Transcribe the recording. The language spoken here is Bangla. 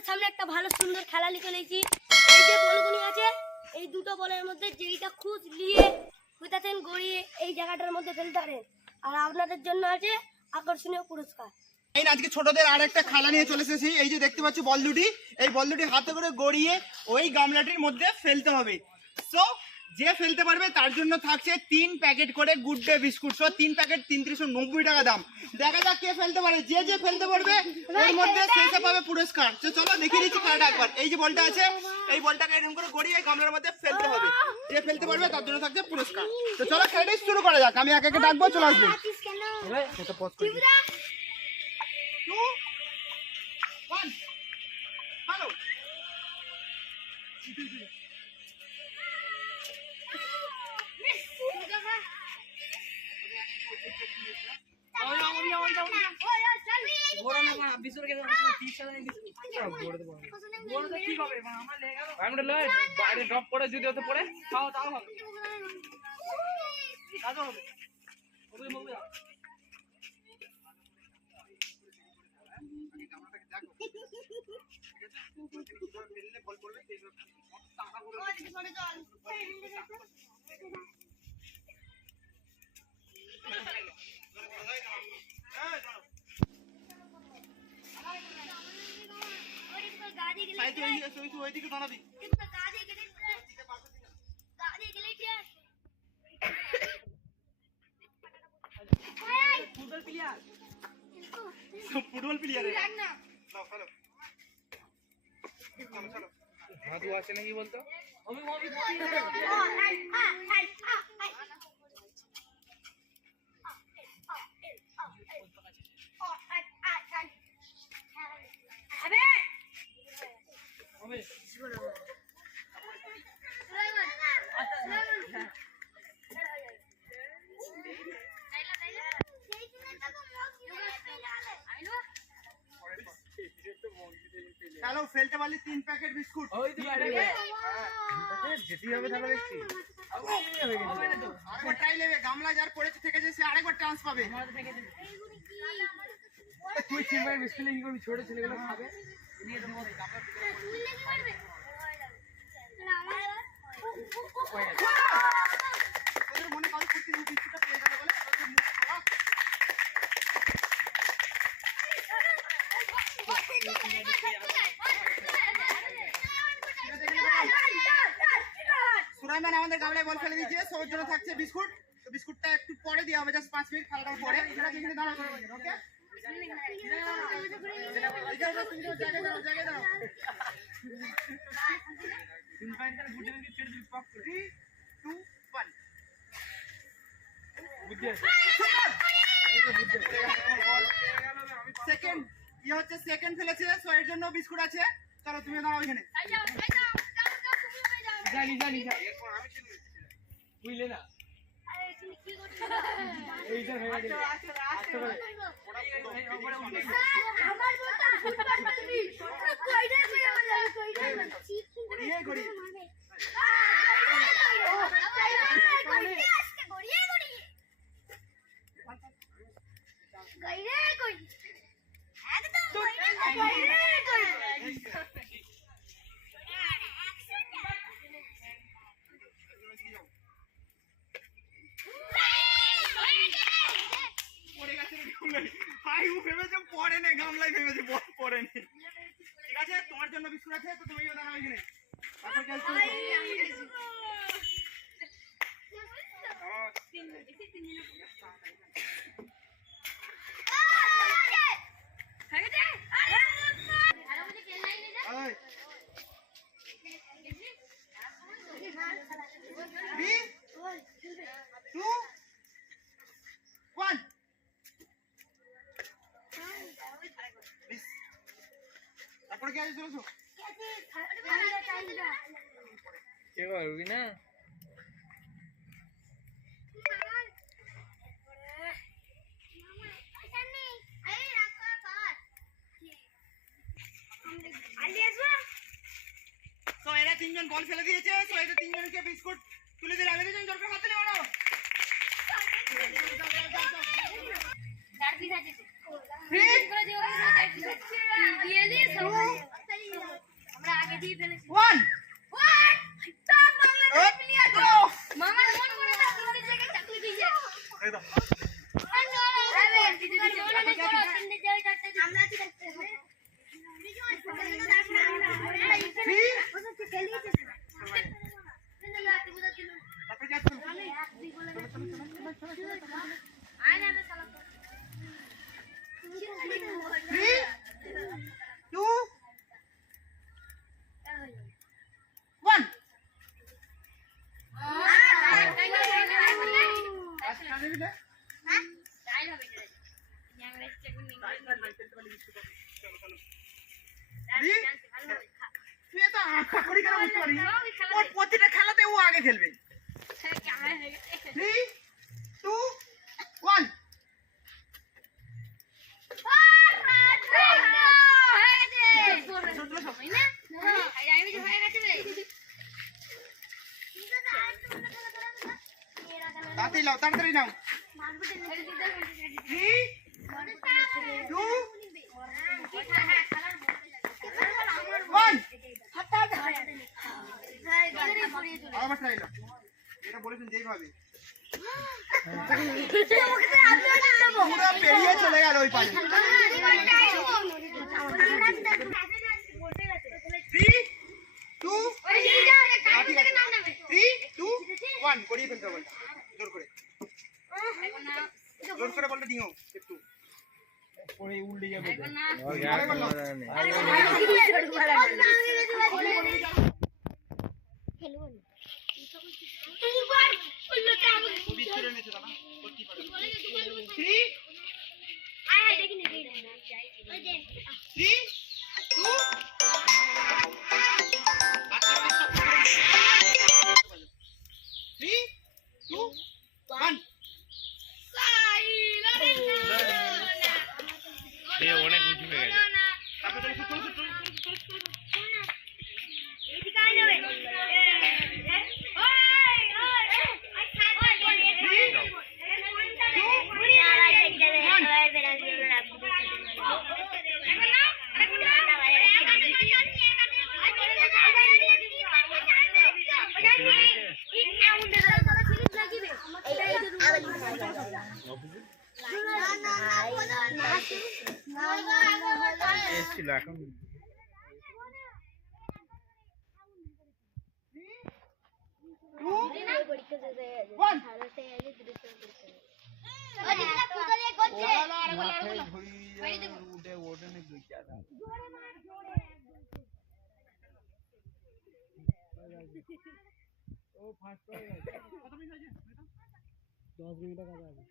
আপনাদের সামনে একটা ভালো সুন্দর খেলা লিখে নিয়েছি। এই যে বলগুলি আছে, এই দুটো বলের মধ্যে যেইটা খুঁজ নিয়ে খুঁজাতেন গড়িয়ে এই জায়গাটার মধ্যে ফেলতে পারেন। আর আপনাদের জন্য আছে আকর্ষণীয় পুরস্কার। আজকে ছোটদের আর একটা খেলা নিয়ে চলে এসেছি। এই যে দেখতে পাচ্ছ বল দুটি, এই বল দুটি হাতে করে গড়িয়ে ওই গামলাটির মধ্যে ফেলতে হবে। সো যে ফেলতে পারবে তার জন্য থাকছে তিন প্যাকেট করে গুড ডে বিস্কুট। সো তিন প্যাকেট তিন তিনশো নব্বই টাকা দাম। দেখা যাক কে ফেলতে পারে। যে যে ফেলতে পারবে ওর মধ্যে সে সে পাবে পুরস্কার। তো চলো দেখিয়ে দিচ্ছি খেলাটা একবার। এই যে বলটা আছে এই বলটাকে এরকম করে গড়িয়ে গামলার মধ্যে ফেলতে হবে। যে ফেলতে পারবে তার জন্য থাকছে পুরস্কার। তো চলো খেলাটাই শুরু করা যাক। আমি একে একে ডাকবো চলে আসবে। দিই। two, বাইরে ড্রপ করে যদি ওতে পড়ে তাও তাও হবে ওগুলো মুখে দাও। সাইড ওই ওই ওইদিকে দাঁড়াবি ফুটবল প্লেয়ার ফুটবল প্লেয়ার চলো চলো ভাদু আছে নাকি চলো ফেলতে পারলি তিন প্যাকেট বিস্কুট। ওই তো যেতেই হবে তাহলে দেখছি। আরেকবার ট্রাই নেবে। গামলা যার পড়েছে থেকে যে সে আরেকবার চান্স পাবে। তুই তিনবার বিস্কুট কি করবি ছোট ছেলেগুলো খাবে। মনে। সুরাইমান আমাদের গামলায় বল ফেলে দিয়েছে, সবার জন্য থাকছে বিস্কুট বিস্কুটটা একটু পরে দেওয়া হবে জাস্ট পাঁচ মিনিট খেলাটার পরে যেখানে ওকে সেকেন্ড ইয়ে হচ্ছে সেকেন্ড ফেলেছে সো এর জন্য বিস্কুট আছে। চলো তুমি দাঁড়াও এখানে। জানি জানি জানি বুঝলে না। এইটা হয়ে গেছে আচ্ছা করে ইয়ে করি পড়ে গামলায়। হাই ও গামলায় ভেবেছে পড়ে নে ঠিক আছে? তোমার জন্য বিস্কুট আছে, তো তুমি দাঁড়াও এখানে তারপর খেলতে হবে। ওই থ্রি টু ওয়ান তারপরে তিনজন বল ফেলে দিয়েছে তো তিনজনকে বিস্কুট তুলে দিলাম এদের জন্য জলকে হাতে নেওয়া নাও থ্রি দিয়ে দিস দিয়ে ফেলেছি ওয়ান মামার মন করে না তিনটে জায়গায় চাকরি দিয়েছে আমরা কি দেখতে থ্রি তারপরে যাচ্ছেন থ্রি টু ওয়ান তুই এত আশা করি কেন বুঝতে পারি ওর প্রতিটা খেলাতে ও আগে খেলবে থ্রি টু ওয়ান তাড়াতাড়ি নাও তাড়াতাড়ি নাও থ্রি টু ওয়ান আবার ট্রাই নাও এটা বলেছেন যেইভাবে পুরো পেরিয়ে চলে গেল ওই ওয়ান করিয়ে ফেলতে হবে জোর করে। জোর করে বলটা দিও একটু। পরে উল্টে যাবে নাও। খুবই ছেড়ে নিয়েছে দাদা করতেই পারে three three two three two one অনেক উঁচু হয়ে গেছে তারপরে চলো চলো চলো চলো চলো এসেছিল এখন টু ওয়ান দশ মিনিট আছে।